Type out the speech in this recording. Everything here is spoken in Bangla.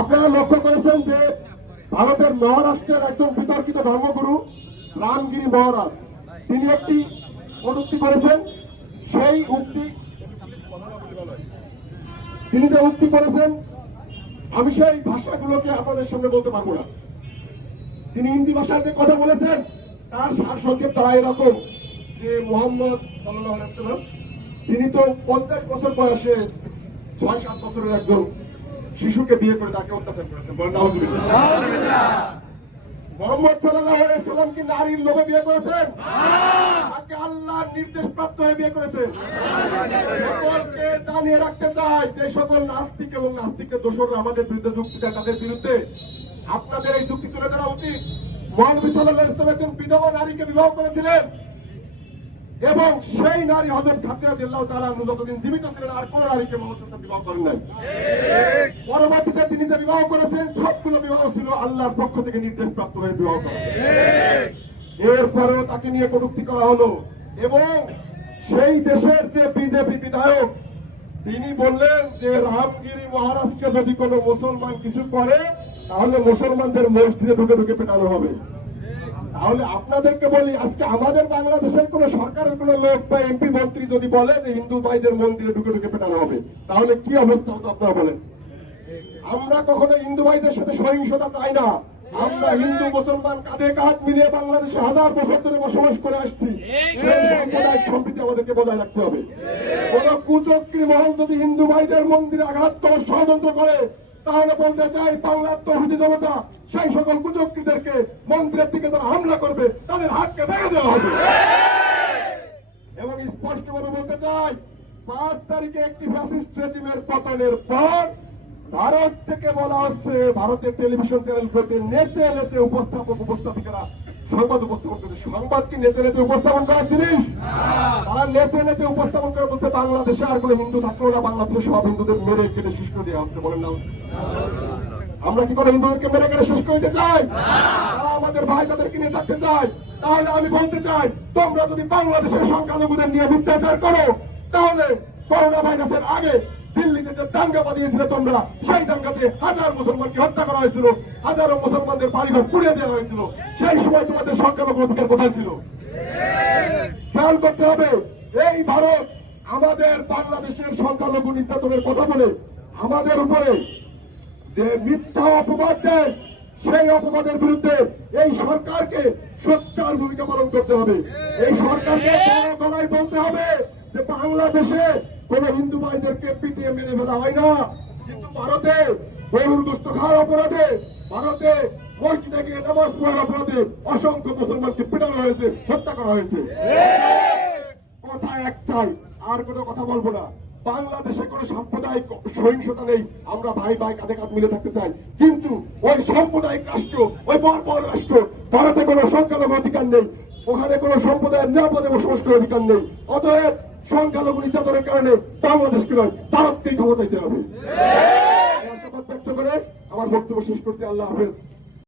আপনারা লক্ষ্য করেছেন যে ভারতের মহারাষ্ট্রের একজন বিতর্কিত ধর্মগুরু রামগিরি মহারাজ তিনি একটি উক্তি করেছেন। সেই উক্তি তিনি যে উক্তি করেছেন আমি সেই ভাষাগুলোকে আপনাদের সামনে বলতে পারবো না। তিনি হিন্দি ভাষায় যে কথা বলেছেন তার সার সংক্ষেপ তারা এরকম যে মোহাম্মদ সাল্লাল্লাহু আলাইহি ওয়াসাল্লাম তিনি তো 50 বছর বয়সে 6-7 বছরের একজন শিশুকে বিয়ে করে তাকে অত্যাচার করেছেন। বলেন নাউজুবিল্লাহ। মোহাম্মদ সাল্লাল্লাহু আলাইহি ওয়াসাল্লাম কি নারীর লোভে বিয়ে করেছেন? তাকে আল্লাহর নির্দেশ প্রাপ্ত হয়ে বিয়ে করেছেন। সকলকে জানিয়ে রাখতে চাই যে সকল নাস্তিক এবং নাস্তিকের দোষররা আমাদের বিরুদ্ধে যুক্তি দেয় তাদের বিরুদ্ধে আপনাদের এই যুক্তি তুলে ধরা উচিত। মহানবী সাল্লাল্লাহু আলাইহি ওয়াসাল্লাম একজন বিধবা নারীকে বিবাহ করেছিলেন এবং সেই নারী হযরত খাদিজা রাদিয়াল্লাহু তাআলা যতদিন জীবিত ছিলেন আর কোন নারীকে মুহাম্মদ সাল্লাল্লাহু আলাইহি ওয়াসাল্লাম বিবাহ করেন নাই। পরবর্তীতে তিনি যে বিবাহ করেছেন সবগুলো বিবাহ ছিল আল্লাহর পক্ষ থেকে নির্দেশ প্রাপ্ত হয়ে বিবাহ করা। এরপরেও তাকে নিয়ে কটূক্তি করা হলো এবং সেই দেশের যে বিজেপি বিধায়ক তিনি বললেন যে রামগিরি মহারাজকে যদি কোনো মুসলমান কিছু করে তাহলে মুসলমানদের মসজিদে ঢুকে ঢুকে পেটানো হবে। তাহলে আপনাদেরকে বলি আজকে আমাদের বাংলাদেশের কোন সরকারের কোন লোক বা এমপি মন্ত্রী যদি বলে যে হিন্দু ভাইদের মন্দিরে ঢুকে ঢুকে পেটানো হবে তাহলে কি অবস্থা হতো আপনারা বলেন? আমরা কখনো হিন্দু ভাইদের সাথে সহিংসতা চাই না। আমরা হিন্দু মুসলমান কাঁধে কাঁধ মিলিয়ে বাংলাদেশে 1000 বছর ধরে বসবাস করে আসছি। সেই সাম্প্রদায়িক সম্প্রীতি আমাদেরকে বজায় রাখতে হবে। কোন কুচক্রী মহল যদি হিন্দু ভাইদের মন্দিরে আঘাত করে ষড়যন্ত্র করে তাহলে বলতে চাই বাংলার তৌহিদি জনতা সেই সকল কুচক্রীদেরকে মন্দিরের দিকে যারা হামলা করবে তাদের হাতকে ভেঙে দেওয়া হবে। এবং স্পষ্টভাবে বলতে চাই 5 তারিখে একটি ফ্যাসিস্ট রেজিমের পতনের পর ভারত থেকে বলা হচ্ছে ভারতের টেলিভিশন চ্যানেলগুলোতে নেচে নেচে উপস্থাপিকারা সংবাদ উপস্থাপন করছে। সংবাদ কি নেচে নেচে উপস্থাপন করার জিনিস? তারা নেচে নেচে উপস্থাপন করে বলছে বাংলাদেশে আর কোনো হিন্দু থাকলো না, বাংলাদেশে সব হিন্দুদের মেরে কেটে শেষ করে দেওয়া হচ্ছে। বলেন না আমরা কি করে হিন্দুদেরকে মেরে কেটে শেষ করে দিতে চাই? তারা আমাদের ভাই তাদেরকে নিয়ে থাকতে চায়। তাহলে আমি বলতে চাই তোমরা যদি বাংলাদেশের সংখ্যালঘুদের নিয়ে মিথ্যাচার করো তাহলে করোনা ভাইরাসের আগে দিল্লিতে যে দাঙ্গা বাঁধিয়েছিলে তোমরা সেই দাঙ্গাতে 1000 মুসলমানকে হত্যা করা হয়েছিল, হাজারো মুসলমানদের বাড়িঘর পুড়িয়ে দেওয়া হয়েছিল। সেই সময় তোমাদের সংখ্যালঘু অধিকার কোথায় ছিল? খেয়াল করতে হবে এই ভারত আমাদের বাংলাদেশের সংখ্যালঘু নির্যাতনের কথা বলে আমাদের উপরে যে মিথ্যা অপবাদ দেয় সেই অপবাদের বিরুদ্ধে এই সরকারকে সোচ্চার ভূমিকা পালন করতে হবে। এই সরকারকে বড় গলায় বলতে হবে যে বাংলাদেশে কোন হিন্দু ভাইদেরকে পিটিয়ে মেরে ফেলা হয় না, কিন্তু ভারতে গরুর গোশত খাওয়ার অপরাধে, ভারতে মসজিদে গিয়ে নামাজ পড়ার অপরাধে অসংখ্য মুসলমানকে পিটানো হয়েছে, হত্যা করা হয়েছে। কথা একটাই, আর কোনো কথা বলবো না। বাংলাদেশে কোন সাম্প্রদায়িক সহিংসতা নেই, আমরা ভাই ভাই কাঁধে কাঁধ মিলে থাকতে চাই, কিন্তু ওই সাম্প্রদায়িক রাষ্ট্র, ওই বর্বর রাষ্ট্র ভারতে কোনো সংখ্যালঘু অধিকার নেই, ওখানে কোন সম্প্রদায়ের নিরাপদে বসবাস করার অধিকার নেই। অতএব সংখ্যালঘু নির্যাতনের কারণে বাংলাদেশকে নয় ভারতকেই ক্ষমা চাইতে হবে। আশাবাদ ব্যক্ত করে আমার বক্তব্য শেষ করছি। আল্লাহ হাফেজ।